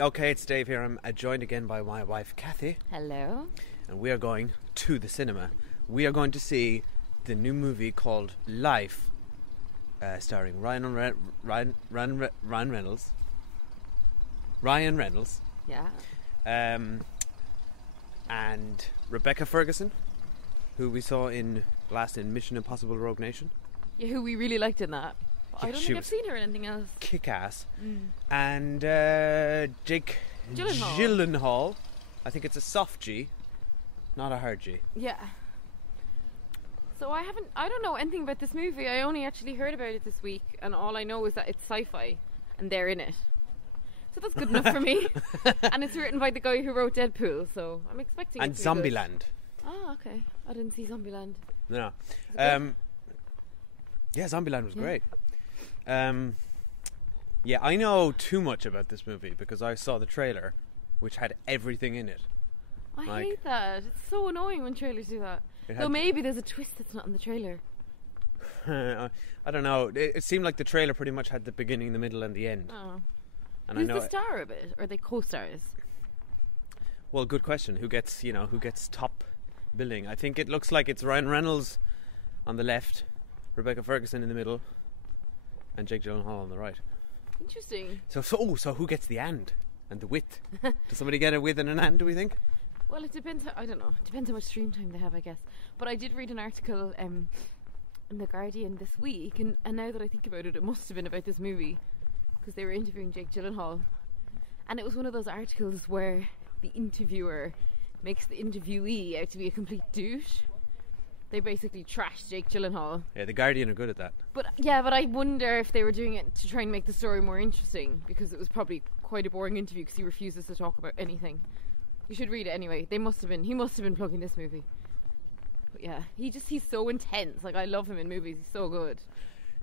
Okay, it's Dave here. I'm joined again by my wife, Cathy. Hello. And we are going to the cinema. We are going to see the new movie called Life, starring Ryan Reynolds. Ryan Reynolds. Yeah. And Rebecca Ferguson, who we saw in Mission Impossible Rogue Nation. Yeah, who we really liked in that. I don't think I've seen her in anything else. Kick-ass. And Jake Gyllenhaal. I think it's a soft G, not a hard G. Yeah. So I don't know anything about this movie. I only actually heard about it this week, and all I know is that it's sci-fi, and they're in it. So that's good enough for me. And it's written by the guy who wrote Deadpool, so I'm expecting it to be Zombieland. Oh, okay. I didn't see Zombieland. No. Yeah, Zombieland was great. Yeah, I know too much about this movie because I saw the trailer, which had everything in it. I hate that. It's so annoying when trailers do that. Though maybe there's a twist that's not in the trailer. I don't know. It seemed like the trailer pretty much had the beginning, the middle, and the end. Oh. And Who's the star of it? Or are they co-stars? Well, good question. Who gets top billing? I think it looks like it's Ryan Reynolds on the left, Rebecca Ferguson in the middle, and Jake Gyllenhaal on the right. Interesting. So who gets the and the width? Does somebody get a with and an and, do we think? Well, it depends. I don't know. It depends how much screen time they have, I guess. But I did read an article in The Guardian this week, and now that I think about it, it must have been about this movie, because they were interviewing Jake Gyllenhaal. And it was one of those articles where the interviewer makes the interviewee out to be a complete douche. They basically trashed Jake Gyllenhaal. Yeah, The Guardian are good at that. But I wonder if they were doing it to try and make the story more interesting, because it was probably quite a boring interview because he refuses to talk about anything. You should read it anyway. He must have been plugging this movie. But yeah, he's so intense. Like, I love him in movies. He's so good.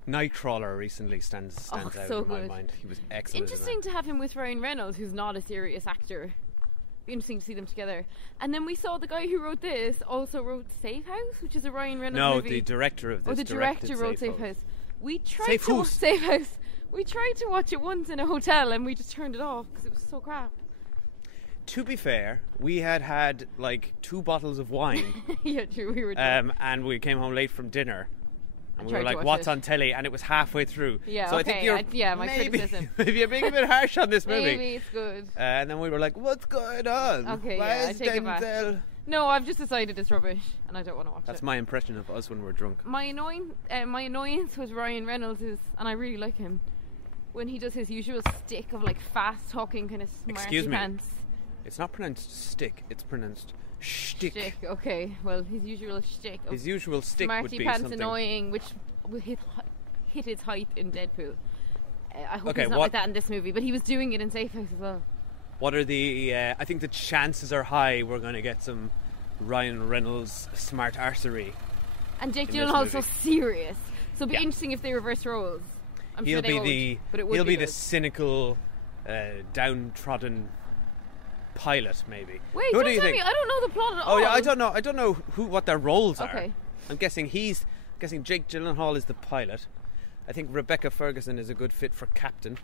Nightcrawler recently stands out so in my good. mind. He was excellent. Interesting to have him with Ryan Reynolds, who's not a serious actor. Be interesting to see them together. And then we saw the guy who wrote this also wrote Safe House, which is a Ryan Reynolds movie. No, the director of this. Oh, the director wrote Safe House. We tried Safe to House. Safe House. We tried to watch it once in a hotel, and we just turned it off because it was so crap. To be fair, we had like 2 bottles of wine. Yeah, true. We were drunk. And we came home late from dinner. And we tried were to like, watch what's it. on telly? And it was halfway through. Yeah, so okay. I think my criticism. maybe you're being a bit harsh on this movie. Maybe it's good. And then we were like, what's going on? Okay, Why yeah, is I take it back. Denzel? No, I've just decided it's rubbish, and I don't want to watch That's it. my impression of us when we're drunk. My annoyance was Ryan Reynolds, and I really like him, when he does his usual stick of like fast talking kind of smarty Excuse me. pants. It's not pronounced stick, it's pronounced shtick. Shtick, okay. Well, his usual shtick of His usual stick would smarty be pants something. annoying, which hit its height in Deadpool. I hope Okay, he's not like that in this movie, but he was doing it in Safe House as well. What are the... I think the chances are high we're going to get some Ryan Reynolds smart arsery. And Jake in this Gyllenhaal's so movie. serious. So it'd be Yeah. interesting if they reverse roles. I'm He'll sure they be won't, the but it would he'll be good. the cynical, downtrodden pilot, maybe. Wait, Who don't do you tell think? me. I don't know the plot at all. Oh yeah, I don't know what their roles are. Okay. I'm guessing Jake Gyllenhaal is the pilot. I think Rebecca Ferguson is a good fit for captain.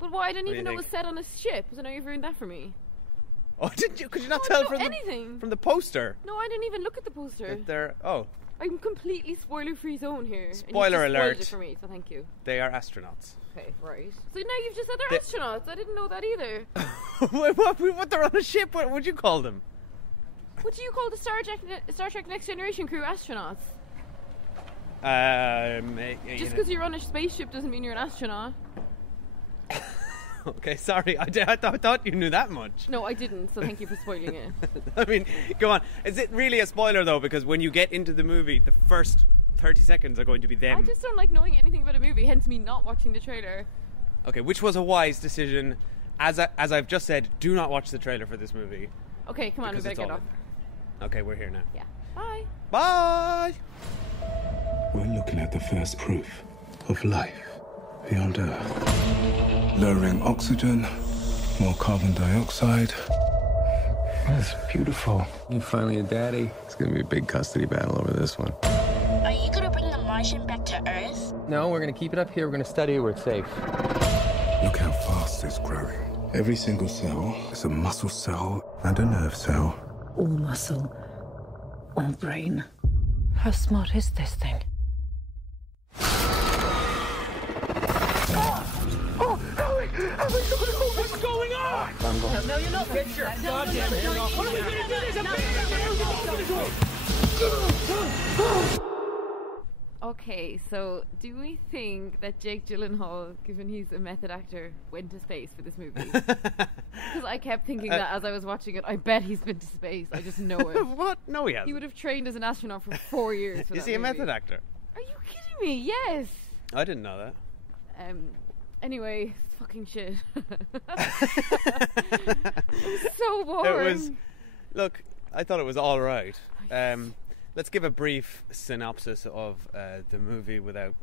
But why? I didn't What do even you know it was set on a ship. So now you've ruined that for me. Oh, didn't you? Could you not No, I tell don't from know anything. from the poster? No, I didn't even look at the poster. That they're I'm completely spoiler-free zone here. and Spoiler you just alert. spoiled it for me, so thank you. they are astronauts. Okay, right. So now you've just said they're astronauts. I didn't know that either. what? They're on a ship? What would you call them? What do you call the Star Trek Next Generation crew astronauts? Just Just because you're on a spaceship doesn't mean you're an astronaut. Okay, sorry. I thought you knew that much. No, I didn't, so thank you for spoiling it. I mean, go on. Is it really a spoiler, though? Because when you get into the movie, the first 30 seconds are going to be them. I just don't like knowing anything about a movie, hence me not watching the trailer. Okay, which was a wise decision. As I've just said, do not watch the trailer for this movie. Okay, come on, we because better it's get all off. in. Okay, we're here now. Yeah. Bye. Bye! We're looking at the first proof of life beyond Earth. Lowering oxygen, more carbon dioxide. That's beautiful. You're finally a daddy. It's gonna be a big custody battle over this one. Are you gonna bring the Martian back to Earth? No, we're gonna keep it up here. We're gonna study it where it's safe. Look how fast it's growing. Every single cell is a muscle cell and a nerve cell. All muscle, all brain. How smart is this thing? What's going on? No, you're not. Get your goddamn hand off. What are we gonna do? Okay, so do we think that Jake Gyllenhaal, given he's a method actor, went to space for this movie? Because I kept thinking that as I was watching it. I bet he's been to space. I just know it. What? No, he hasn't. He would have trained as an astronaut for 4 years. For Is that he a movie. method actor? Are you kidding me? Yes. I didn't know that. Anyway, it's fucking shit. It was so boring. Look, I thought it was all right. Let's give a brief synopsis of the movie without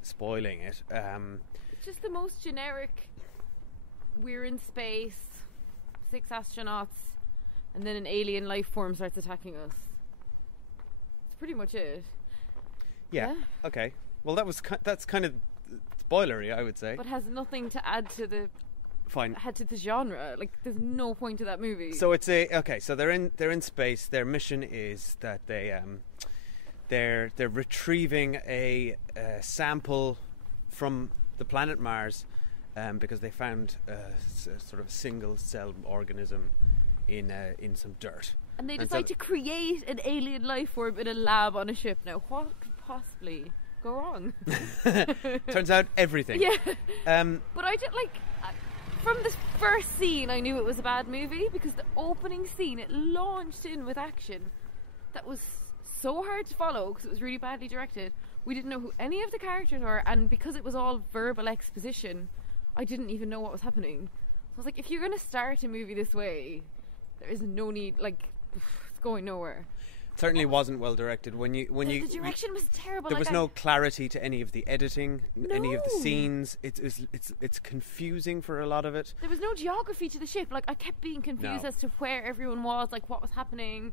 spoiling it. It's just the most generic. We're in space, 6 astronauts, and then an alien life form starts attacking us. That's pretty much it. Yeah. Okay. Well, that's kind of spoilery, I would say. But has nothing to add to the Fine. genre. Like, there's no point to that movie. So it's so they're in space. Their mission is that they're retrieving a sample from the planet Mars because they found sort of a single cell organism in some dirt. And they decide to create an alien life form in a lab on a ship. Now, what could possibly go wrong? Turns out everything. Yeah. But I did from the first scene, I knew it was a bad movie because the opening scene, it launched in with action that was so hard to follow because it was really badly directed. We didn't know who any of the characters were, and because it was all verbal exposition, I didn't even know what was happening. So I was like, if you're going to start a movie this way, there is no need, it's going nowhere. Certainly wasn't well directed. The direction was terrible. There was no clarity to any of the editing, any of the No. scenes. It's confusing for a lot of it. There was no geography to the ship. I kept being confused No. as to where everyone was, what was happening.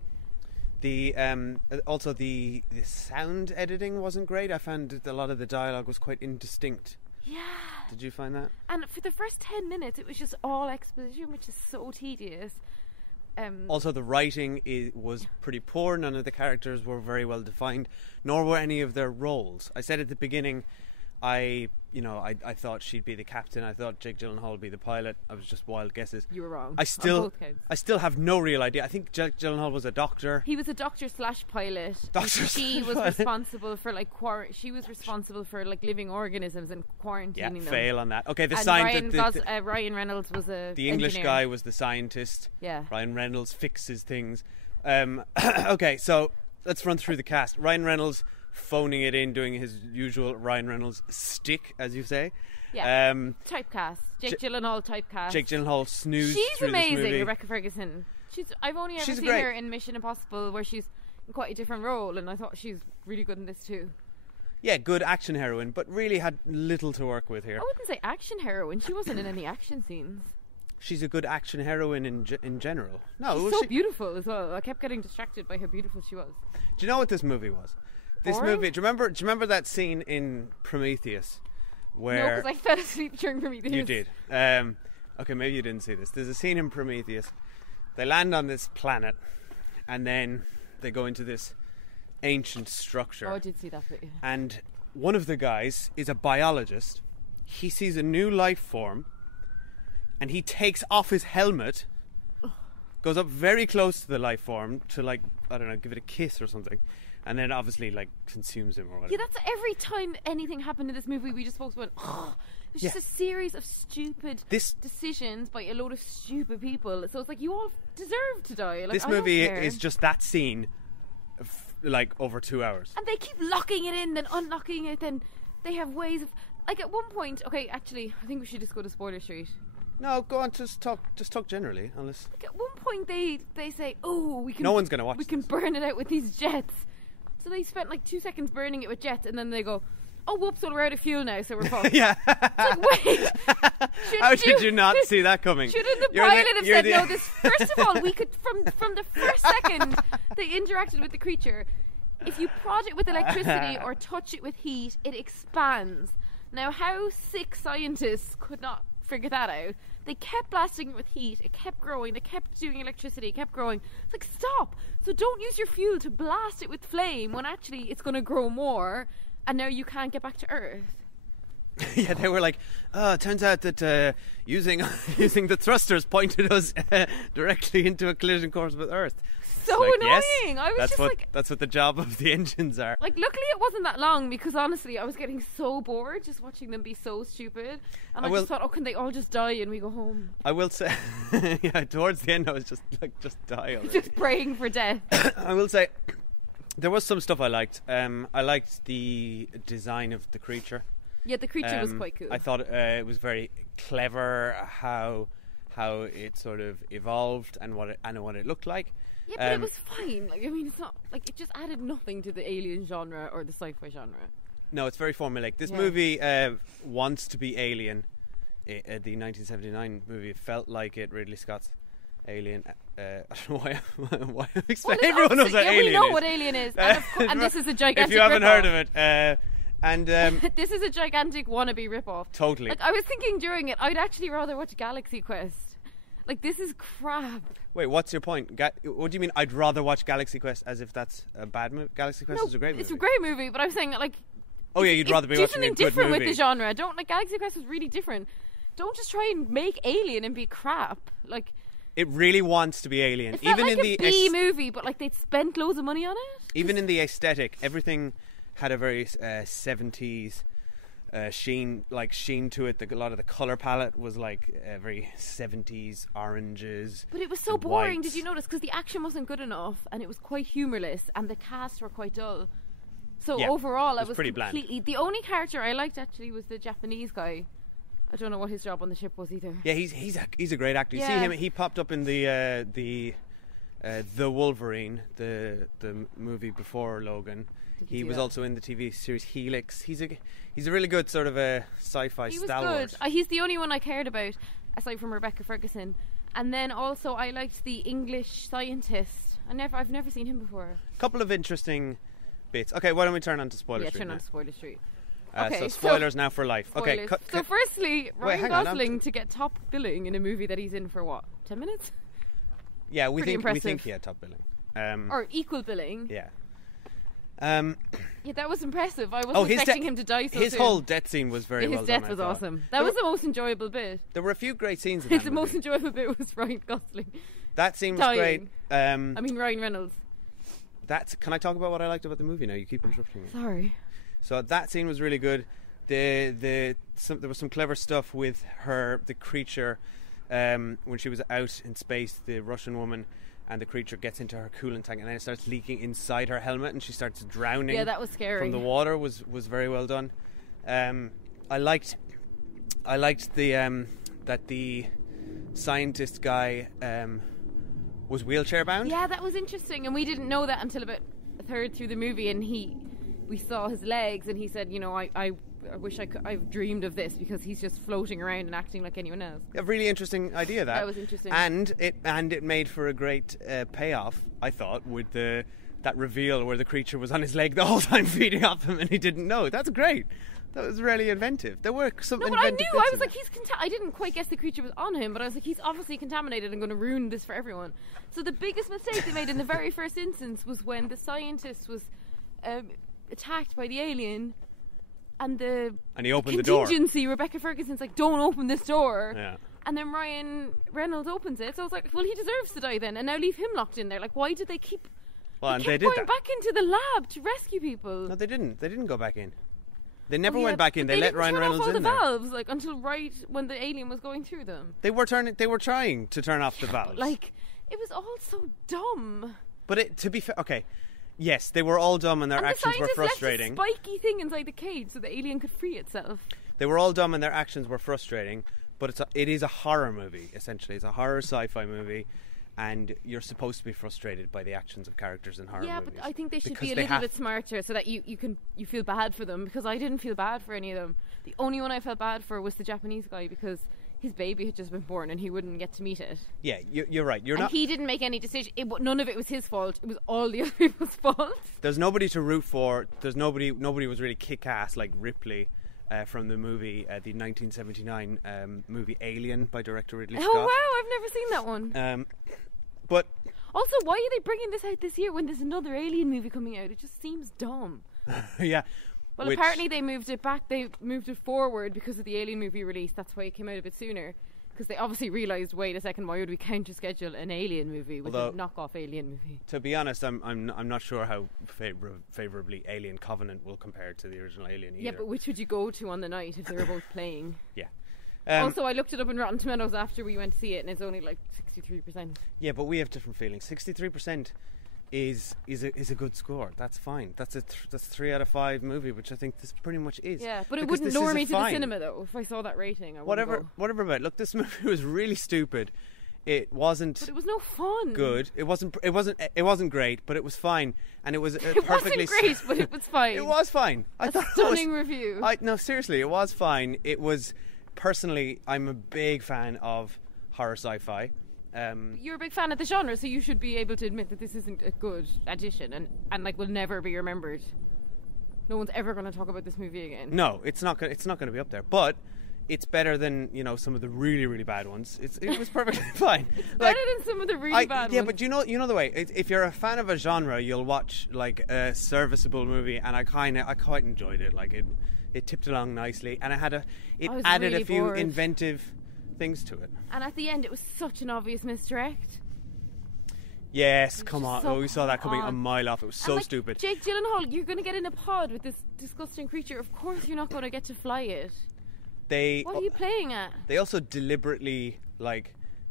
The also the sound editing wasn't great. I found that a lot of the dialogue was quite indistinct. Yeah. Did you find that? And for the first 10 minutes, it was just all exposition, which is so tedious. Also, the writing was pretty poor. None of the characters were very well defined, nor were any of their roles. I said at the beginning, I thought she'd be the captain. I thought Jake Gyllenhaal would be the pilot. I was just wild guesses. You were wrong. I on both counts. still have no real idea. I think Jake Gyllenhaal was a doctor. He was a doctor/pilot. She was responsible for she was responsible for living organisms and quarantining Yeah, them. fail on that. Okay, the And Ryan Reynolds was the English engineer. guy was the scientist. Yeah. Ryan Reynolds fixes things. Okay, so let's run through the cast. Ryan Reynolds phoning it in, doing his usual Ryan Reynolds stick, as you say. Yeah. Typecast. Jake Gyllenhaal typecast. Jake Gyllenhaal snoozed She's through amazing, this movie. Rebecca Ferguson. I've only ever seen great. her in Mission Impossible, where she's in quite a different role, and I thought she's really good in this too. Yeah, good action heroine, but really had little to work with here. I wouldn't say action heroine. She wasn't in any action scenes. She's a good action heroine in general. No, She's so beautiful as well. I kept getting distracted by how beautiful she was. Do you know what this movie was? This Boring? movie. Do you remember that scene in Prometheus where No, because I fell asleep during Prometheus. you did? Okay, maybe you didn't see this. There's a scene in Prometheus. They land on this planet, and then they go into this ancient structure. Oh, I did see that bit. Yeah. And one of the guys is a biologist. He sees a new life form, and he takes off his helmet, goes up very close to the life form to give it a kiss or something, and then obviously consumes him or whatever. Yeah, that's every time anything happened in this movie, we just both went, oh. It's just a series of stupid decisions by a load of stupid people. So it's you all deserve to die. This I movie don't care. is just that scene, over 2 hours. And they keep locking it in, then unlocking it, then they have ways of... at one point... Okay, actually, I think we should just go to Spoiler Street. No, go on, just talk generally, unless... At one point they say, oh, we can... No one's going to watch We can burn it out with these jets. So they spent 2 seconds burning it with jets, and then they go, oh, whoops, well, we're out of fuel now, so we're fucked. Yeah. It's wait. How did you not see that coming? Shouldn't the pilot have said, no, this... First of all, we could, from the first second they interacted with the creature, if you prod it with electricity or touch it with heat, it expands. Now, how sick scientists could not figure that out? They kept blasting it with heat. It kept growing. They kept doing electricity. It kept growing. It's like, stop. So don't use your fuel to blast it with flame when actually it's going to grow more, and now you can't get back to Earth. Yeah, they were like, it turns out that using the thrusters pointed us directly into a collision course with Earth. So like, annoying. Yes, I was that's just what, like... That's what the job of the engines are. Like, luckily it wasn't that long, because honestly I was getting so bored just watching them be so stupid. And I just thought, can they all just die and we go home? I will say, yeah, towards the end I was just die already. Just praying for death. I will say, there was some stuff I liked. I liked the design of the creature. Yeah, the creature was quite cool. I thought it was very clever how it sort of evolved and what it looked like. Yeah, but it was fine. Like, I mean, it's not like it just added nothing to the alien genre or the sci-fi genre. No, it's very formulaic. This movie wants to be Alien. The 1979 movie felt like it. Ridley Scott's Alien. I don't know why I'm explaining. Everyone knows what Alien is. We know what Alien is, and this is a gigantic. If you haven't rip-off. heard of it. And this is a gigantic wannabe rip-off. Totally. Like, I was thinking during it, I'd actually rather watch Galaxy Quest. Like, this is crap. Wait, what's your point? What do you mean? I'd rather watch Galaxy Quest as if that's a bad movie. Galaxy Quest is a great movie. It's a great movie, but I'm saying, like, oh yeah, you'd rather be watching a good movie. Do something different with the genre. Don't, like, Galaxy Quest was really different. Don't just try and make Alien and be crap. Like, it really wants to be Alien. It felt even like in a the B movie, but like they'd spent loads of money on it. Even in the aesthetic, everything had a very 70s sheen to it. A lot of the color palette was like very 70s oranges. But it was so boring. whites. Did you notice? Because the action wasn't good enough, and it was quite humorless, and the cast were quite dull. So Yeah, overall, I it was was pretty completely. The only character I liked actually was the Japanese guy. I don't know what his job on the ship was either. Yeah, he's a great actor. You see Yeah. him? He popped up in the Wolverine, the movie before Logan. He was also in the TV series Helix. He's a really good sort of a sci-fi He was stalwart. good. He's the only one I cared about, aside from Rebecca Ferguson. And then also I liked the English scientist. I've never seen him before. Couple of interesting bits. Okay, why don't we turn on to spoiler Yeah, street turn on now? to spoiler street. So Okay, spoilers now for life. Spoilers. Okay. So firstly, Ryan hang on, Gosling to get top billing in a movie that he's in for what, 10 minutes? Yeah, we Pretty think impressive. he had top billing. Or equal billing. Yeah. Yeah, that was impressive. I wasn't his expecting him to die so his soon. whole death scene was very well His done. death I was thought. awesome. That was the most enjoyable bit. There were a few great scenes in that The movie. most enjoyable bit was Ryan Gosling. That scene was dying. great. I mean, Ryan Reynolds. Can I talk about what I liked about the movie now? You keep interrupting me. Sorry. So that scene was really good. There was some clever stuff with the creature, when she was out in space, the Russian woman, and the creature gets into her coolant tank, and then it starts leaking inside her helmet, and she starts drowning. Yeah, that was scary. From the water was very well done. I liked the that the scientist guy was wheelchair bound. Yeah, that was interesting, and we didn't know that until about a third through the movie, and we saw his legs, and he said, you know, I wish I've dreamed of this, because he's just floating around and acting like anyone else. A really interesting idea. That was interesting, and it made for a great payoff, I thought, with that reveal where the creature was on his leg the whole time feeding off him, and he didn't know. That's great. That was really inventive. There were some. No, but I inventive knew. bits I was in like, it. I didn't quite guess the creature was on him, but I was like, he's obviously contaminated and going to ruin this for everyone. So the biggest mistake they made in the very first instance was when the scientist was attacked by the alien, and he opened the door. Contingency, Rebecca Ferguson's like, don't open this door. Yeah. And then Ryan Reynolds opens it. So I was like, well, he deserves to die then, and now leave him locked in there. Like, why did they keep? Well, they and kept they did going that. back into the lab to rescue people. No, they didn't. They didn't go back in. They never Oh, yeah, went back in. but They let didn't Ryan turn Reynolds off all in the there. valves, like, until right when the alien was going through them. They were trying to turn off the valves. Like, it was all so dumb. But to be fair, okay, yes, they were all dumb and their And actions the were scientist frustrating. left a spiky thing inside the cage so the alien could free itself. They were all dumb and their actions were frustrating. But it is a horror movie, essentially. It's a horror sci-fi movie, and you're supposed to be frustrated by the actions of characters in horror movies. Yeah, but I think they should Because be a they little have- bit smarter so that you feel bad for them, because I didn't feel bad for any of them. The only one I felt bad for was the Japanese guy, because his baby had just been born and he wouldn't get to meet it. Yeah, you're right. You're And not. he didn't make any decision. None of it was his fault. It was all the other people's fault. There's nobody to root for. There's nobody was really kick-ass like Ripley from the movie, the 1979 movie Alien by director Ridley Oh Scott. wow, I've never seen that one. But Also, why are they bringing this out this year when there's another Alien movie coming out? It just seems dumb. yeah. Well, apparently they moved it back. They moved it forward because of the Alien movie release. That's why it came out a bit sooner. Because they obviously realised, wait a second, why would we counter schedule an Alien movie with a knockoff Alien movie? To be honest, I'm not sure how favourably Alien Covenant will compare to the original Alien either. Yeah, but which would you go to on the night if they were both playing? Yeah. Also, I looked it up in Rotten Tomatoes after we went to see it, and it's only like 63%. Yeah, but we have different feelings. 63% is a good score. That's fine. That's 3 out of 5 movie, which I think this pretty much is. Yeah, but it Because wouldn't this lure is me to the fine. cinema though. If I saw that rating, I wouldn't Whatever go. about it. Look, this movie was really stupid. It wasn't But it was no fun. good. It wasn't great, but it was fine, and it was It perfectly. wasn't great, but it was fine. It was fine. I A thought stunning it was, review. No, seriously, it was fine. It was personally, I'm a big fan of horror sci-fi. You're a big fan of the genre, so you should be able to admit that this isn't a good addition and like will never be remembered. No one's ever going to talk about this movie again. No, it's not going to be up there, but it's better than some of the really, really bad ones. It was perfectly fine. Better than some of the really bad yeah, ones. but you know the way. If you're a fan of a genre, you'll watch like a serviceable movie, and I quite enjoyed it. Like it tipped along nicely, and it was added really a few bored. inventive things to it. And at the end, it was such an obvious misdirect. Yes, come on. so We saw that coming on. a mile off. It was so And, like, stupid. Jake Gyllenhaal, you're going to get in a pod with this disgusting creature. Of course, you're not going to get to fly it. What are you playing at? They also deliberately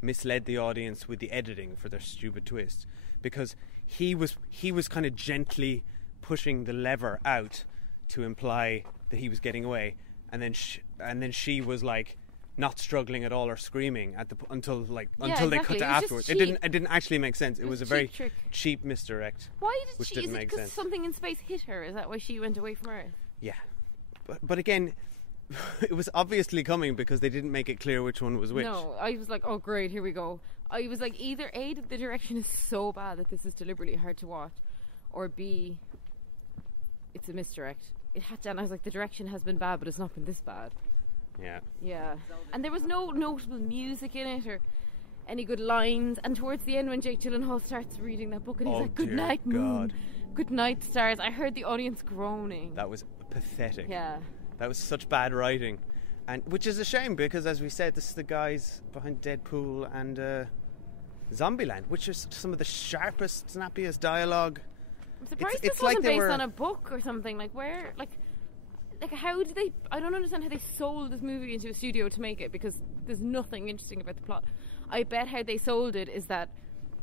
misled the audience with the editing for their stupid twist, because he was kind of gently pushing the lever out to imply that he was getting away, and then she was like not struggling at all or screaming until they exactly. cut to It was just afterwards. It cheap. didn't actually make sense. It was a a very cheap trick. cheap misdirect. Why did which she? didn't Is it make because sense. something in space hit her? Is that why she went away from Earth? Yeah, but again, it was obviously coming because they didn't make it clear which one was which. No, I was like, oh great, here we go. I was like, either A, that the direction is so bad that this is deliberately hard to watch, or B, it's a misdirect. It had to, and I was like, the direction has been bad, but it's not been this bad. Yeah. Yeah. And there was no notable music in it or any good lines. And towards the end, when Jake Gyllenhaal starts reading that book and he's Oh, like, good dear night, moon. God. Good night, stars. I heard the audience groaning. That was pathetic. Yeah. That was such bad writing, and which is a shame because, as we said, this is the guys behind Deadpool and Zombieland, which is some of the sharpest, snappiest dialogue. I'm surprised it's this like wasn't they based were- on a book or something. Like, where, like how did they... I don't understand how they sold this movie into a studio to make it, because there's nothing interesting about the plot. I bet how they sold it is that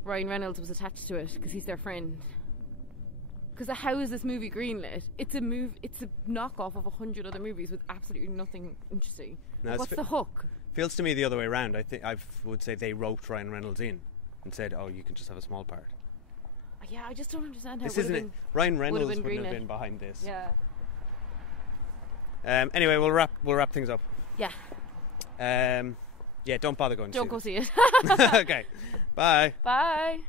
Ryan Reynolds was attached to it because he's their friend. Because how is this movie greenlit? It's a knockoff of 100 other movies with absolutely nothing interesting. No, What's the hook? Feels to me the other way around. I would say they roped Ryan Reynolds in and said, "Oh, you can just have a small part." Yeah, I just don't understand how This it would isn't have it. been... Ryan Reynolds been wouldn't have greenlit. been behind this. Yeah. Anyway, we'll wrap things up. Yeah. Yeah, don't bother going. Don't to go see see it. this. Okay. Bye. Bye.